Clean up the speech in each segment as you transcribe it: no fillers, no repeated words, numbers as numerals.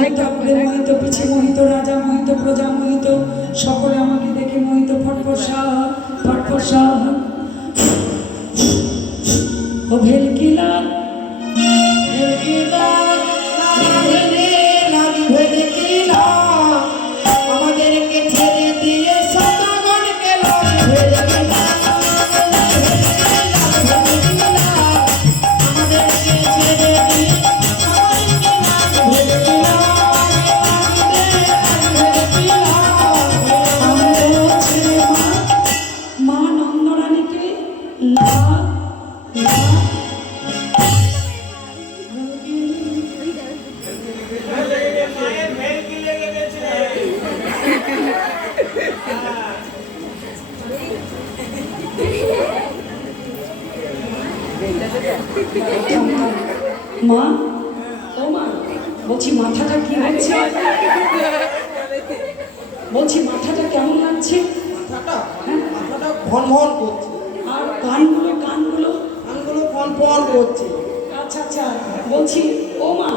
মোহিত আগ্রে মোহিত পিছে মোহিত রাজা মোহিত প্রজা মোহিত সকলে আমাকে দেখে মোহিত ফটফট সাহা ফটফট সাহা ও ভেলকিলা ভেলকিলা আমাদেরকে ছেড়ে দিয়ে শতগণকে মা নন্দরানীকে লা মা ও মা বলছি মাথাটা কি হচ্ছে বলছি মাথাটা কেমন লাগছে মাথাটা ভন ভন করছে আর কানগুলো কানগুলো কানগুলো ফন ফন করছে। আচ্ছা আচ্ছা বলছি ও মা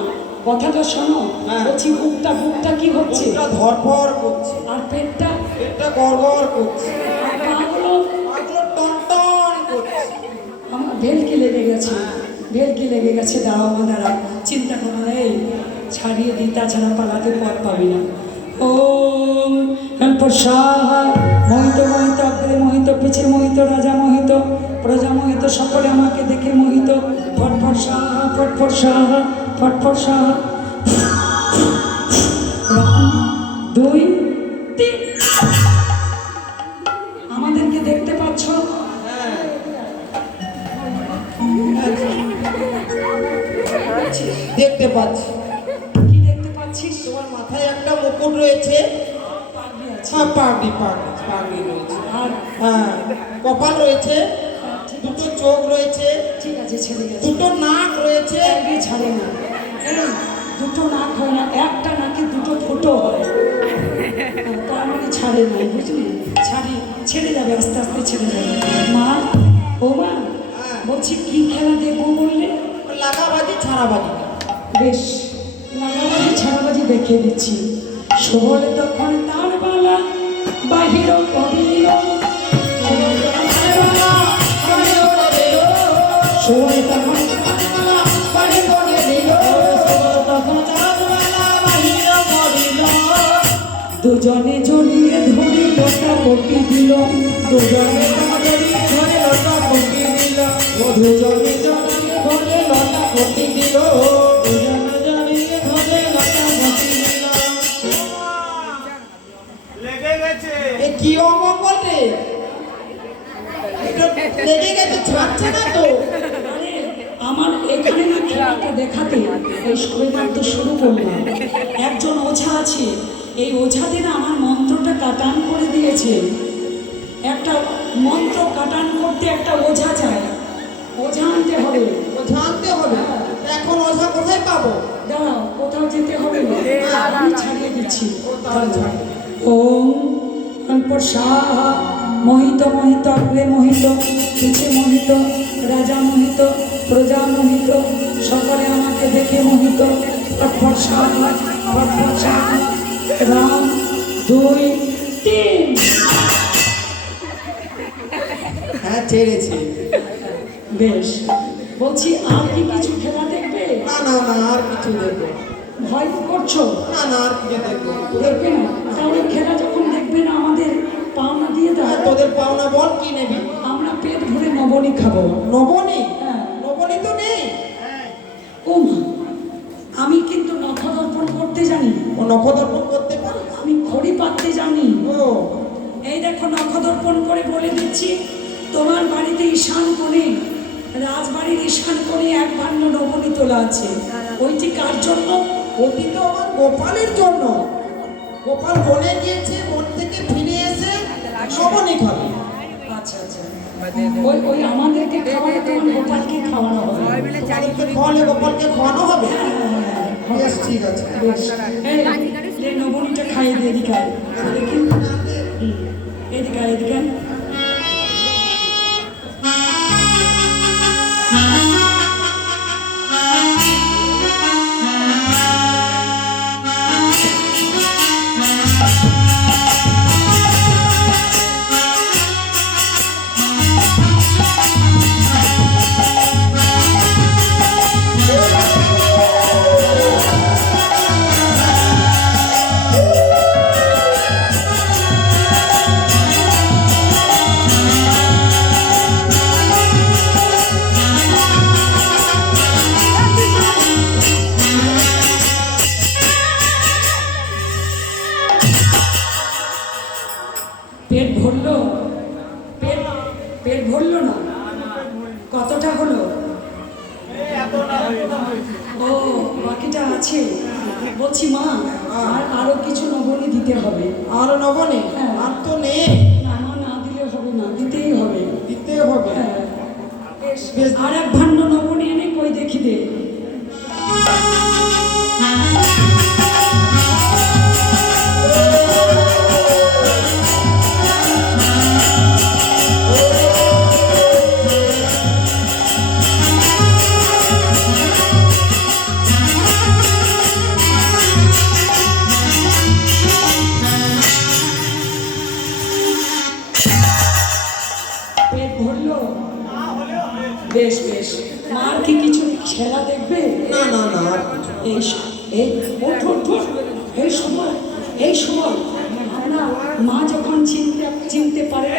কথাটা শোনো বলছি বুকটা বুকটা কি হচ্ছে ধরফর করছে আর পেটটা পেটটা গড়গড় করছে আর পাগুলো পাগুলো টন টন করছে। আমার ভেলকি লেগে গেছে ভেলকি লেগে গেছে দাঁড়াও মা দাঁড়াও চিন্তা করো না এই ছাড়িয়ে দিই তাছাড়া পালাতে পথ পাবি না ওম সাহা মোহিত মোহিত আগ্রে মোহিত পিছে মোহিত রাজা মোহিত প্রজা মোহিত সকলে আমাকে দেখে মোহিত ফটফট সাহা ফটফট সাহা ফটফট সাহা দুই তিন আমাদেরকে দেখতে পাচ্ছ দেখতে পাচ্ছি। কি দেখতে পাচ্ছিস তোমার মাথায় একটা মুকুট রয়েছে হ্যাঁ পাগড়ি পাগড়ি পাগড়ি রয়েছে আর হ্যাঁ কপাল রয়েছে দুটো চোখ রয়েছে ঠিক আছে ছেড়ে গেছে দুটো নাক রয়েছে একই ছাড়ে না এই দুটো নাক হয় না একটা নাকে দুটো ফুটো হয় তার মানে ছাড়ে না বুঝলি ছাড়ি ছেড়ে যাবে আস্তে আস্তে ছেড়ে যাবে মা ও মা বলছি কি খেলা দেখবো বললে লাগাবাজি ছাড়াবাজি বেশ লাগাবাজি ছাড়াবাজি দেখিয়ে দিচ্ছি শোভলে তখন তার বালা বাহির করিল শোভলে তখন বাহির করিল দুজনে জড়িয়ে ধরি লোটা পটি দিল দুজনে জড়িয়ে ধরে লোটা পটি দিল দুজনে জড়িয়ে ধরে লোটা পটি দিল দুজনে জড়িয়ে ধরে লোটা পটি দিল লেগে গেছে এ কি অমঙ্গল রে এটা লেগে গেছে ছাড়ছে না তো আমার এখানে না খেলাটা দেখাতে এই শরীরটা তো শুরু করলাম একজন ওঝা আছে এই ওঝাতে না আমার মন্ত্রটা কাটান করে দিয়েছে একটা মন্ত্র কাটান করতে একটা ওঝা চাই ওঝা আনতে হবে ওঝা আনতে হবে এখন ওঝা কোথায় পাবো দাঁড়াও কোথাও যেতে হবে না আমি ছাড়িয়ে দিচ্ছি ওম সাহা মোহিত মোহিত আগ্রে মোহিত পিছে মোহিত রাজা মোহিত প্রজা মোহিত সকলে আমাকে দেখে মোহিত ফটফট সাহা ফটফট সাহা রাম দুই তিন হ্যাঁ ছেড়েছে বেশ বলছি আর কি কিছু খেলা দেখবে না না না আর কিছু দেখবো ভয় করছো না না আর কিছু দেখবো দেখবে না তাহলে খেলা যখন দেখবে না আমাদের পাওনা দিয়ে দাও তোদের পাওনা বল কি নেবি আমরা পেট ভরে নবনী খাবো নবনী হ্যাঁ নবনী তো নেই ও মা আমি কিন্তু নখদর্পণ করতে জানি ও নখদর্পণ করতে পারে আমি খড়ি পাততে জানি ও এই দেখো নখদর্পণ করে বলে দিচ্ছি তোমার বাড়িতে ঈশান কোণে রাজবাড়ির ঈশান কোণে এক ভাণ্ড নবনী তোলা আছে ওইটি কার জন্য ওটি তো আমার গোপালের জন্য গোপাল বলে গিয়েছে মন থেকে ফিরে এসে নবনী খাবে আচ্ছা আচ্ছা ওই ওই আমাদেরকে খাওয়ানো তোমার গোপালকে খাওয়ানো হবে গোপালকে খাওয়ালে গোপালকে খাওয়ানো হবে বেশ ঠিক আছে বেশ এই নবনীটা খাইয়ে দিয়ে এদিকে আয়। দেখি এদিকে আয়, এদিকে আয়। ভরলো না? কতটা হলো? ও, বাকিটা আছে। বলছি মা, আরো কিছু নবনী দিতে হবে। আর নবনে হ্যাঁ। আর তো নেই, না মা, না দিলে হবে না, দিতেই হবে। দিতে হবে। হ্যাঁ, বেশ, বেশ। আর এক ভাণ্ড নবনী এনে কই দেখি দে। পেট ভরলো? বেশ বেশ। মার কি কিছু খেলা দেখবে? না না না, আর কিছু। এই এই ওঠ ওঠ ওঠ। এই সময় আমরা মা যখন চিনতে পারে